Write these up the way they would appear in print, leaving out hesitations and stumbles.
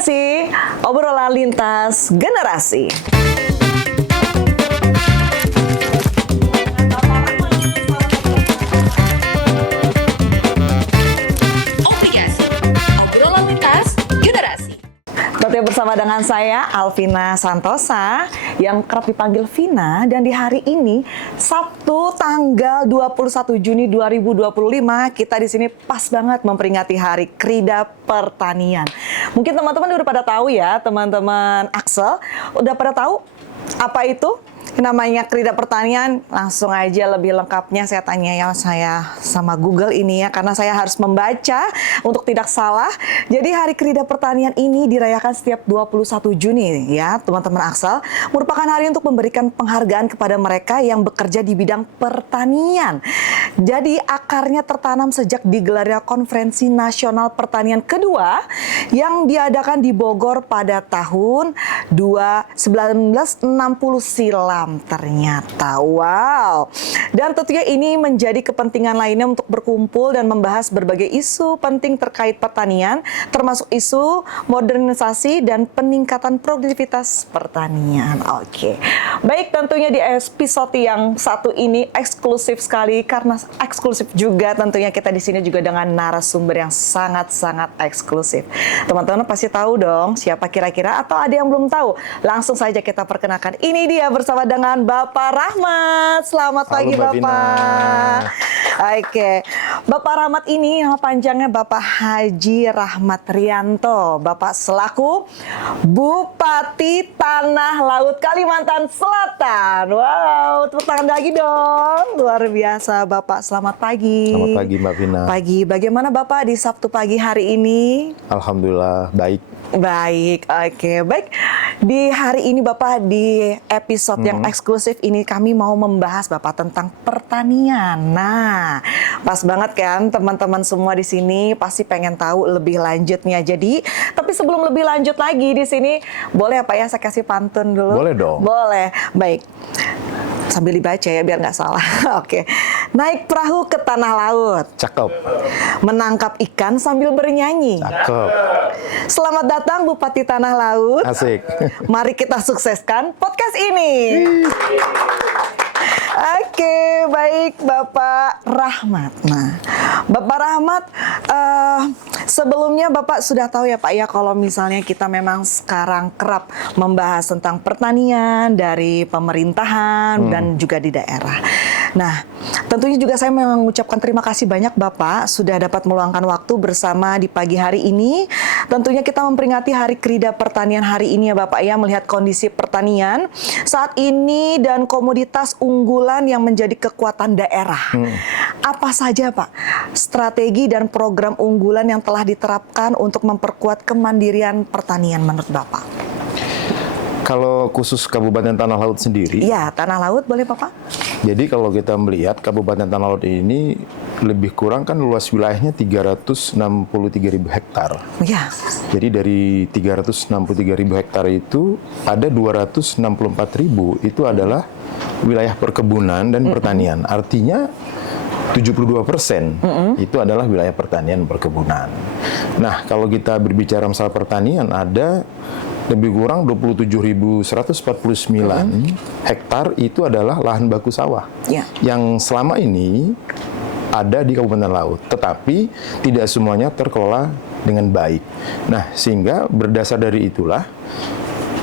Generasi, obrolan lintas generasi. Obligasi, obrolan lintas generasi. Tetap bersama dengan saya, Alvina Santosa, yang kerap dipanggil Vina, dan di hari ini, Sabtu tanggal 21 Juni 2025, kita di sini pas banget memperingati Hari Krida Pertanian. Mungkin teman-teman udah pada tahu ya, teman-teman Axel, udah pada tahu apa itu? Namanya Krida Pertanian. Langsung aja lebih lengkapnya saya tanya ya sama Google ini ya, karena saya harus membaca untuk tidak salah. Jadi Hari Krida Pertanian ini dirayakan setiap 21 Juni ya teman-teman Axel, merupakan hari untuk memberikan penghargaan kepada mereka yang bekerja di bidang pertanian. Jadi akarnya tertanam sejak digelarnya Konferensi Nasional Pertanian kedua yang diadakan di Bogor pada tahun 1960 silam. Ternyata, wow. Dan tentunya ini menjadi kepentingan lainnya untuk berkumpul dan membahas berbagai isu penting terkait pertanian, termasuk isu modernisasi dan peningkatan produktivitas pertanian. Oke. Baik, tentunya di episode yang satu ini eksklusif sekali, karena eksklusif juga tentunya kita di sini juga dengan narasumber yang sangat-sangat eksklusif. Teman-teman pasti tahu dong siapa kira-kira, atau ada yang belum tahu? Langsung saja kita perkenalkan. Ini dia bersama dengan Bapak Rahmat. Selamat pagi, Bapak. Oke, Bapak Rahmat ini nama panjangnya Bapak Haji Rahmat Rianto. Bapak selaku Bupati Tanah Laut Kalimantan Selatan. Wow, tepuk tangan lagi dong. Luar biasa, Bapak. Selamat pagi. Selamat pagi, Mbak Vina. Pagi. Bagaimana Bapak di Sabtu pagi hari ini? Alhamdulillah baik. Baik, oke. Baik, di hari ini Bapak, di episode yang eksklusif ini kami mau membahas Bapak tentang pertanian. Nah, pas banget kan teman-teman semua di sini pasti pengen tahu lebih lanjutnya. Jadi, tapi sebelum lebih lanjut lagi di sini, boleh apa ya saya kasih pantun dulu? Boleh dong. Boleh, baik. Sambil dibaca ya biar nggak salah. Oke. Naik perahu ke tanah laut. Cakep. Menangkap ikan sambil bernyanyi. Cakep. Selamat datang Bupati Tanah Laut. Asik. Mari kita sukseskan podcast ini. Oke, baik Bapak Rahmat. Nah, Bapak Rahmat, sebelumnya Bapak sudah tahu ya Pak ya, kalau misalnya kita memang sekarang kerap membahas tentang pertanian dari pemerintahan dan juga di daerah. Nah, tentunya juga saya mengucapkan terima kasih banyak Bapak sudah dapat meluangkan waktu bersama di pagi hari ini. Tentunya kita memperingati Hari Krida Pertanian hari ini ya Bapak ya, melihat kondisi pertanian saat ini dan komoditas unggulan yang menjadi kekuatan daerah. Apa saja Pak strategi dan program unggulan yang telah diterapkan untuk memperkuat kemandirian pertanian menurut Bapak? Kalau khusus Kabupaten Tanah Laut sendiri, Ya, Tanah Laut boleh Bapak? jadi kalau kita melihat Kabupaten Tanah Laut ini lebih kurang kan luas wilayahnya 363.000 hektar. Ya. Jadi dari 363.000 hektar itu ada 264.000 itu adalah wilayah perkebunan dan pertanian. Artinya 72% itu adalah wilayah pertanian perkebunan. Nah, kalau kita berbicara masalah pertanian, ada lebih kurang 27.149 hektar itu adalah lahan baku sawah Ya. yang selama ini ada di Kabupaten Laut, tetapi tidak semuanya terkelola dengan baik. Nah, sehingga berdasar dari itulah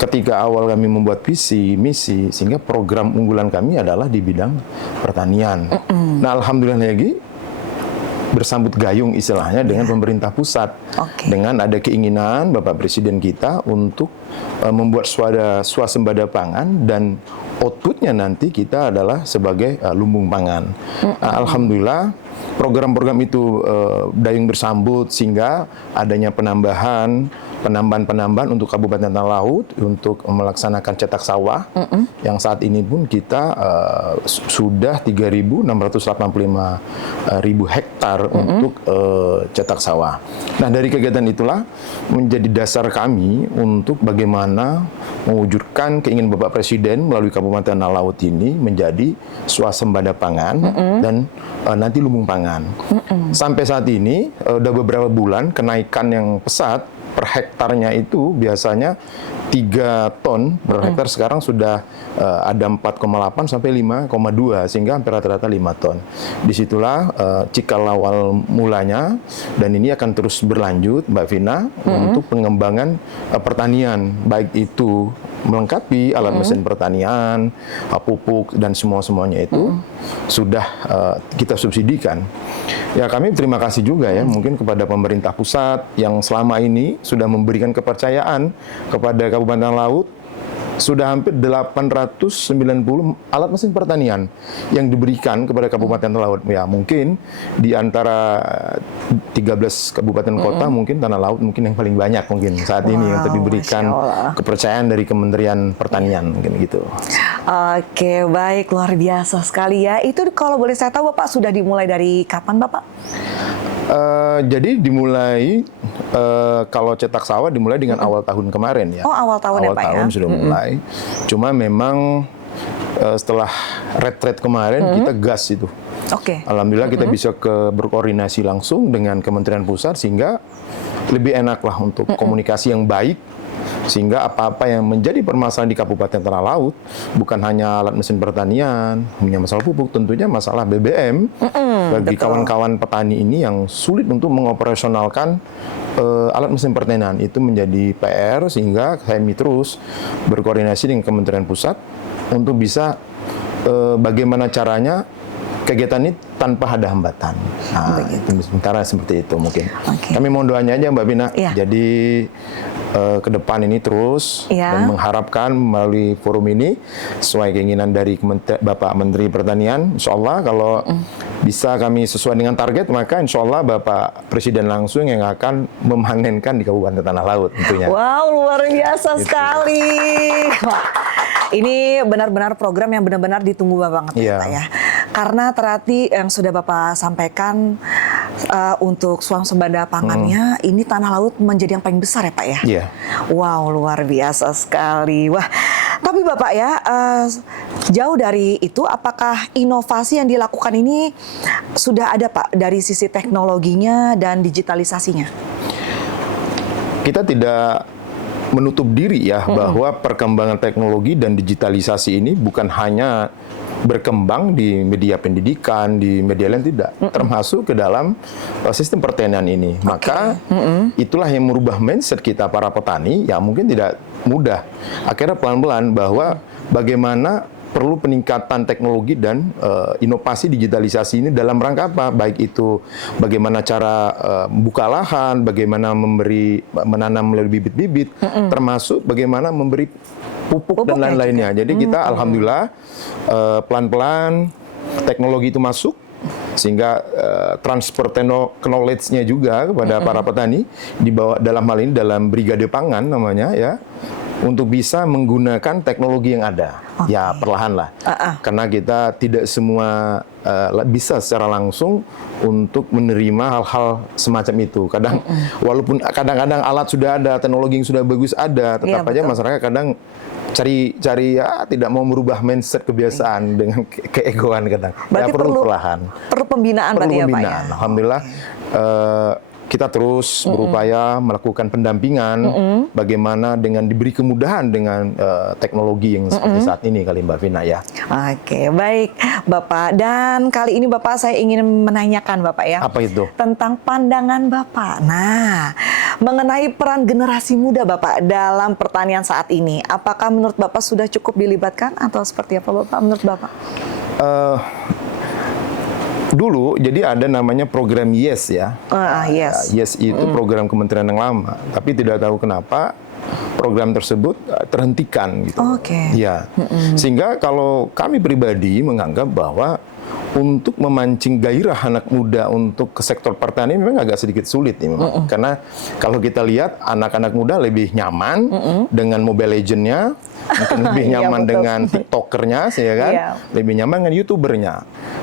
ketika awal kami membuat visi, misi, sehingga program unggulan kami adalah di bidang pertanian. Nah, alhamdulillah lagi bersambut gayung istilahnya dengan pemerintah pusat. Oke. Dengan ada keinginan Bapak Presiden kita untuk membuat swasembada pangan, dan outputnya nanti kita adalah sebagai lumbung pangan. Alhamdulillah program-program itu dayung bersambut sehingga adanya penambahan untuk Kabupaten Tanah Laut untuk melaksanakan cetak sawah yang saat ini pun kita sudah 3.685.000 hektar untuk cetak sawah. Nah, dari kegiatan itulah menjadi dasar kami untuk bagaimana mewujudkan keinginan Bapak Presiden melalui Kabupaten Tanah Laut ini menjadi swasembada pangan dan nanti lumbung pangan. Sampai saat ini udah beberapa bulan kenaikan yang pesat per hektarnya itu biasanya 3 ton per hektar, sekarang sudah ada 4,8 sampai 5,2, sehingga hampir rata-rata 5 ton. Disitulah cikal awal mulanya, dan ini akan terus berlanjut, Mbak Vina, untuk pengembangan pertanian, baik itu melengkapi alat mesin pertanian, pupuk, dan semuanya itu sudah kita subsidikan. Ya, kami terima kasih juga ya mungkin kepada pemerintah pusat yang selama ini sudah memberikan kepercayaan kepada Kabupaten Laut. Sudah hampir 890 alat mesin pertanian yang diberikan kepada Kabupaten Laut. Ya, mungkin di antara 13 kabupaten kota mungkin Tanah Laut mungkin yang paling banyak mungkin saat ini untuk diberikan kepercayaan dari Kementerian Pertanian mungkin gitu. Oke, baik, luar biasa sekali ya. Itu kalau boleh saya tahu Bapak sudah dimulai dari kapan Bapak? Jadi dimulai kalau cetak sawah dimulai dengan awal tahun kemarin ya. Oh, awal tahun ya, Pak, Awal tahun ya? sudah mulai. Cuma memang setelah retret kemarin kita gas itu. Oke. Alhamdulillah kita bisa berkoordinasi langsung dengan Kementerian Pusat, sehingga lebih enak lah untuk komunikasi yang baik, sehingga apa-apa yang menjadi permasalahan di Kabupaten Tanah Laut, bukan hanya alat mesin pertanian, punya masalah pupuk, tentunya masalah BBM bagi kawan-kawan petani ini yang sulit untuk mengoperasionalkan alat mesin pertanian, itu menjadi PR, sehingga kami terus berkoordinasi dengan Kementerian Pusat untuk bisa bagaimana caranya kegiatan ini tanpa ada hambatan. Nah, itu sementara seperti itu mungkin. Kami mohon doanya aja Mbak Vina. Jadi ke depan ini terus dan mengharapkan melalui forum ini sesuai keinginan dari Bapak Menteri Pertanian, insya Allah kalau bisa kami sesuai dengan target, maka insya Allah Bapak Presiden langsung yang akan memanenkan di Kabupaten Tanah Laut tentunya. Wow, luar biasa sekali. Wah, ini benar-benar program yang benar-benar ditunggu banget ya Pak ya. Karena terhati yang sudah Bapak sampaikan untuk swasembada pangannya, ini Tanah Laut menjadi yang paling besar ya Pak ya? Iya. Wow, luar biasa sekali. Wah, tapi Bapak ya, jauh dari itu, apakah inovasi yang dilakukan ini sudah ada Pak dari sisi teknologinya dan digitalisasinya? Kita tidak menutup diri ya bahwa perkembangan teknologi dan digitalisasi ini bukan hanya berkembang di media pendidikan, di media lain, tidak, termasuk ke dalam sistem pertanian ini. Maka itulah yang merubah mindset kita para petani, ya mungkin tidak mudah. Akhirnya pelan-pelan bahwa bagaimana perlu peningkatan teknologi dan inovasi digitalisasi ini dalam rangka apa? Baik itu bagaimana cara membuka lahan, bagaimana menanam melalui bibit-bibit, termasuk bagaimana memberi pupuk dan lain-lainnya. Jadi kita alhamdulillah pelan-pelan teknologi itu masuk, sehingga transfer knowledge-nya juga kepada para petani di bawah, dalam hal ini dalam brigade pangan namanya ya, untuk bisa menggunakan teknologi yang ada. Ya perlahan lah. Karena kita tidak semua bisa secara langsung untuk menerima hal-hal semacam itu. Kadang walaupun kadang-kadang alat sudah ada, teknologi yang sudah bagus ada, tetap aja masyarakat kadang cari ya tidak mau merubah mindset kebiasaan dengan keegoan kadang. Berarti ya, perlu perlahan. Perlu pembinaan berarti ya Pak ya? Alhamdulillah. Kita terus berupaya melakukan pendampingan bagaimana dengan diberi kemudahan dengan teknologi yang seperti saat ini kali Mbak Vina ya. Oke, baik Bapak. Dan kali ini Bapak saya ingin menanyakan Bapak ya. Apa itu? Tentang pandangan Bapak. Nah, mengenai peran generasi muda Bapak dalam pertanian saat ini. Apakah menurut Bapak sudah cukup dilibatkan atau seperti apa Bapak menurut Bapak? Dulu, jadi ada namanya program YES ya. Yes. YES itu program kementerian yang lama, tapi tidak tahu kenapa program tersebut terhentikan gitu. Ya. Sehingga kalau kami pribadi menganggap bahwa untuk memancing gairah anak muda untuk ke sektor pertanian memang agak sedikit sulit nih memang. Karena kalau kita lihat anak-anak muda lebih nyaman dengan Mobile Legends-nya, mungkin lebih nyaman dengan TikTokernya, ya kan? Lebih nyaman dengan YouTubernya.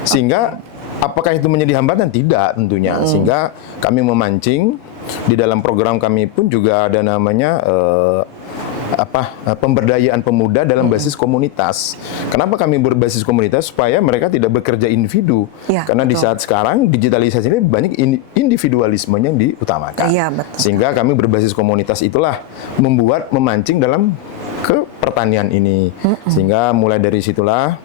Sehingga apakah itu menjadi hambatan? Tidak tentunya. Sehingga kami memancing, di dalam program kami pun juga ada namanya pemberdayaan pemuda dalam basis komunitas. Kenapa kami berbasis komunitas? Supaya mereka tidak bekerja individu. Ya, karena di betul. saat sekarang digitalisasi ini banyak individualisme yang diutamakan. Iya, betul. Sehingga kami berbasis komunitas itulah memancing dalam ke pertanian ini. Sehingga mulai dari situlah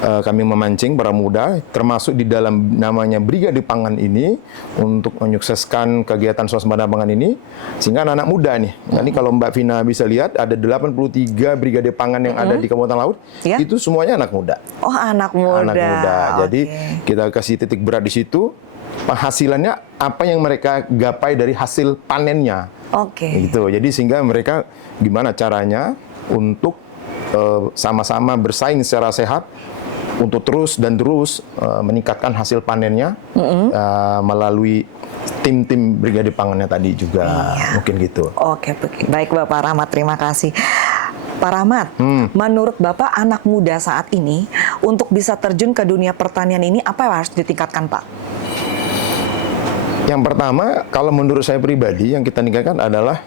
kami memancing para muda, termasuk di dalam namanya Brigade Pangan ini, untuk menyukseskan kegiatan swasembada pangan ini, sehingga anak-anak muda nih. Jadi kalau Mbak Vina bisa lihat, ada 83 Brigade Pangan yang ada di Kabupaten Laut, Ya. itu semuanya anak muda. Oh, anak muda. Anak muda. Jadi Oke. kita kasih titik berat di situ, penghasilannya apa yang mereka gapai dari hasil panennya. Oke. Gitu. Jadi sehingga mereka gimana caranya untuk sama-sama bersaing secara sehat untuk terus meningkatkan hasil panennya melalui tim-tim Brigade Pangannya tadi juga. Mungkin gitu. Oke, baik Bapak Rahmat, terima kasih. Pak Rahmat, menurut Bapak anak muda saat ini untuk bisa terjun ke dunia pertanian ini apa yang harus ditingkatkan, Pak? Yang pertama, kalau menurut saya pribadi yang kita tingkatkan adalah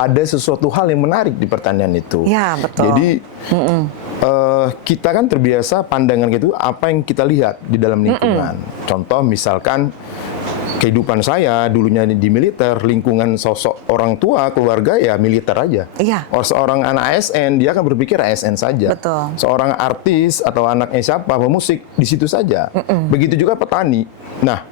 ada sesuatu hal yang menarik di pertanian itu. Ya, betul. Jadi kita kan terbiasa pandangan gitu apa yang kita lihat di dalam lingkungan. Contoh misalkan kehidupan saya dulunya di militer, lingkungan sosok orang tua, keluarga ya militer aja. Iya. Seorang anak ASN, dia akan berpikir ASN saja. Betul. Seorang artis atau anaknya siapa, pemusik, di situ saja. Begitu juga petani. Nah,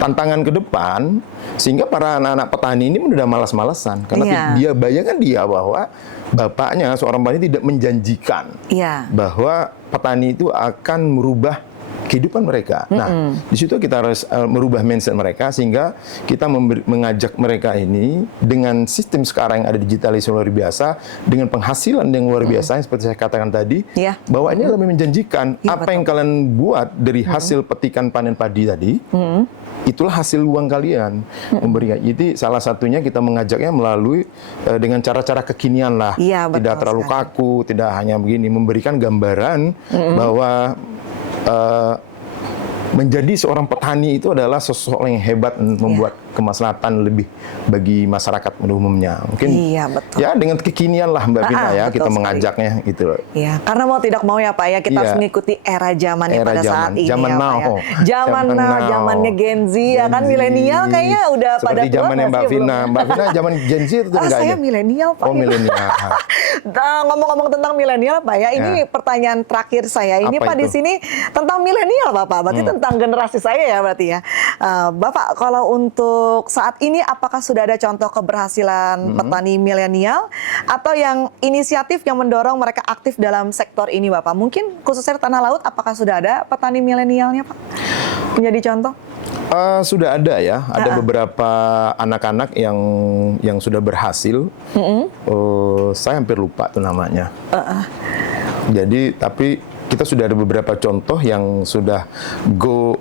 tantangan ke depan, sehingga para anak-anak petani ini udah malas-malasan. Karena Iya. dia bayangkan dia bahwa bapaknya, seorang petani tidak menjanjikan Iya. bahwa petani itu akan merubah kehidupan mereka. Nah, di situ kita harus merubah mindset mereka sehingga kita mengajak mereka ini dengan sistem sekarang yang ada digitalisasi luar biasa, dengan penghasilan yang luar biasa yang seperti saya katakan tadi, Iya. bahwa ini lebih menjanjikan. Iya, Apa betul. yang kalian buat dari hasil petikan panen padi tadi, itulah hasil uang kalian memberikan. Jadi salah satunya kita mengajaknya melalui dengan cara-cara kekinian lah, Iya, betul tidak terlalu sekali. kaku, tidak hanya begini, memberikan gambaran bahwa menjadi seorang petani itu adalah seseorang yang hebat membuat kemaslahatan lebih bagi masyarakat pada umumnya. Mungkin Iya, betul. ya dengan kekinian lah Mbak Vina ya betul kita sekali. mengajaknya gitu. Ya, karena mau tidak mau ya Pak ya, kita Iya. harus mengikuti era zamannya Era pada saat zaman. ini Zaman ya Pak now. ya. Zaman Zaman now, now. zamannya Gen Z ya kan, Gen Z. milenial kayaknya udah pada Seperti tua zamannya nggak Mbak sih, belum? Vina. Mbak Vina zaman Gen Z itu enggak Saya ya? milenial Pak. Oh, milenial. Nah, ngomong-ngomong tentang milenial Pak ya, ini Ya. pertanyaan terakhir saya. Ini Apa Pak di itu? sini tentang milenial Bapak, berarti tentang generasi saya ya berarti ya. Bapak kalau untuk saat ini apakah sudah ada contoh keberhasilan petani milenial atau yang inisiatif yang mendorong mereka aktif dalam sektor ini Bapak? Mungkin khususnya Tanah Laut apakah sudah ada petani milenialnya Pak? Menjadi contoh? Sudah ada ya, ada beberapa anak-anak yang sudah berhasil. Saya hampir lupa tuh namanya. Jadi tapi kita sudah ada beberapa contoh yang sudah go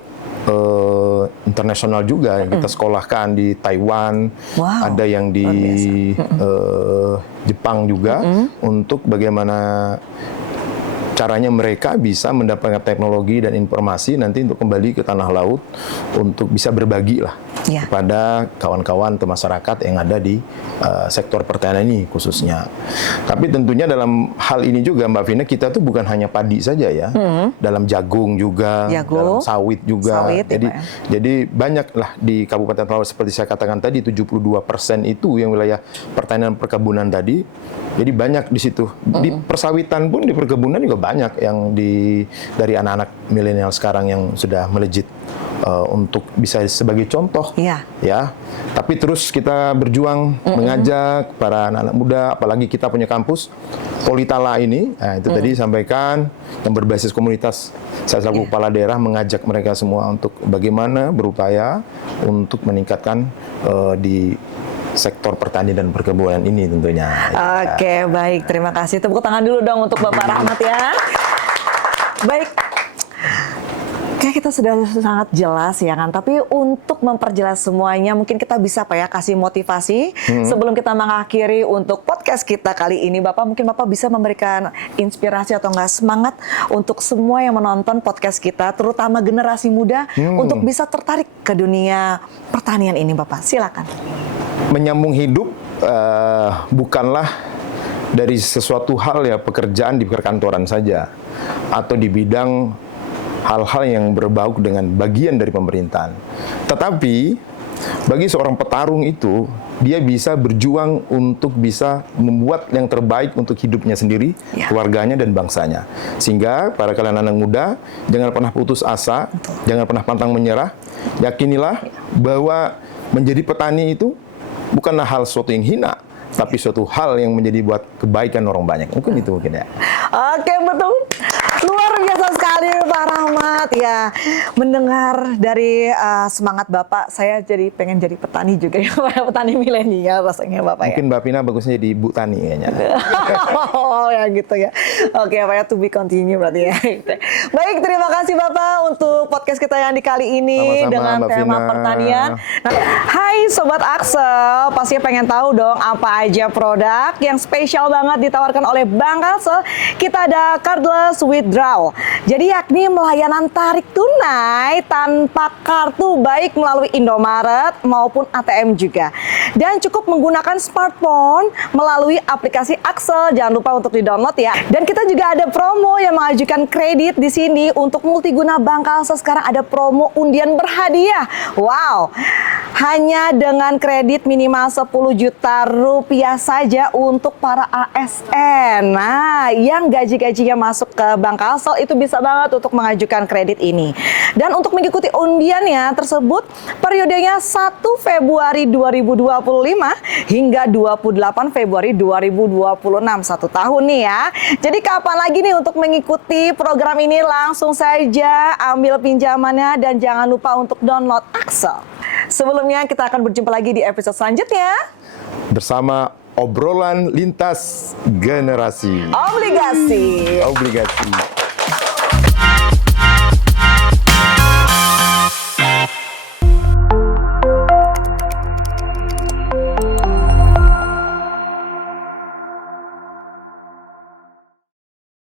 internasional juga yang kita sekolahkan di Taiwan, Wow, ada yang di Jepang juga untuk bagaimana caranya mereka bisa mendapatkan teknologi dan informasi nanti untuk kembali ke tanah laut untuk bisa berbagi lah Ya. kepada kawan-kawan atau masyarakat yang ada di sektor pertanian ini khususnya. Tapi tentunya dalam hal ini juga Mbak Vina, kita tuh bukan hanya padi saja ya, dalam jagung juga, Jagung, dalam sawit juga. sawit, ya, jadi Pak, ya. jadi banyak lah di Kabupaten Talaut seperti saya katakan tadi 72% itu yang wilayah pertanian perkebunan tadi. Jadi banyak di situ. Di persawitan pun di perkebunan juga banyak yang dari anak-anak milenial sekarang yang sudah melejit untuk bisa sebagai contoh. Iya. Ya. Tapi terus kita berjuang mengajak para anak-anak muda, apalagi kita punya kampus Politala ini. Nah, itu tadi sampaikan yang berbasis komunitas. Saya selaku kepala daerah mengajak mereka semua untuk bagaimana berupaya untuk meningkatkan di sektor pertanian dan perkebunan ini tentunya. Oke, baik. Terima kasih. Tepuk tangan dulu dong untuk Bapak Rahmat ya. Baik. Oke, kita sudah sangat jelas ya kan. Tapi untuk memperjelas semuanya, mungkin kita bisa Pak ya kasih motivasi sebelum kita mengakhiri untuk podcast kita kali ini. Bapak, mungkin Bapak bisa memberikan inspirasi atau enggak semangat untuk semua yang menonton podcast kita, terutama generasi muda, untuk bisa tertarik ke dunia pertanian ini, Bapak. Silakan. Menyambung hidup bukanlah dari sesuatu hal ya pekerjaan di perkantoran saja atau di bidang hal-hal yang berbau dengan bagian dari pemerintahan. Tetapi bagi seorang petarung itu, dia bisa berjuang untuk bisa membuat yang terbaik untuk hidupnya sendiri, keluarganya, dan bangsanya. Sehingga para kalian anak muda, jangan pernah putus asa, jangan pernah pantang menyerah. Yakinilah bahwa menjadi petani itu bukanlah hal sesuatu yang hina, tapi suatu hal yang menjadi buat kebaikan orang banyak. Mungkin itu mungkin ya. Oke, betul. Luar biasa sekali Pak Rahmat ya. Mendengar dari semangat Bapak, saya jadi pengen jadi petani juga ya, Pak. Petani milenial rasanya Bapak ya. Mungkin Mbak Vina bagusnya jadi ibu tani kayaknya. Oh ya gitu ya. Oke Pak ya, to be continue berarti ya. Baik, terima kasih Bapak untuk podcast kita yang di kali ini. Sama-sama, dengan Mbak tema Vina. pertanian. Nah, hai Sobat Axel, pastinya pengen tahu dong apa aja produk yang spesial banget ditawarkan oleh Bank Kalsel. Kita ada cardless withdrawal. Jadi yakni melayanan tarik tunai tanpa kartu baik melalui Indomaret maupun ATM juga. Dan cukup menggunakan smartphone melalui aplikasi Axel. Jangan lupa untuk di-download ya. Dan kita juga ada promo yang mengajukan kredit di sini untuk multiguna Bank Kalsel. Sekarang ada promo undian berhadiah. Wow. Hanya dengan kredit minimal 10 juta rupiah saja untuk para ASN. Nah, yang gaji-gajinya masuk ke Bank Kalsel itu bisa banget untuk mengajukan kredit ini. Dan untuk mengikuti undiannya tersebut, periodenya 1 Februari 2025 hingga 28 Februari 2026, 1 tahun nih ya. Jadi kapan lagi nih untuk mengikuti program ini? Langsung saja ambil pinjamannya dan jangan lupa untuk download Axel. Sebelumnya kita akan berjumpa lagi di episode selanjutnya Bersama obrolan lintas generasi. Obligasi. Obligasi.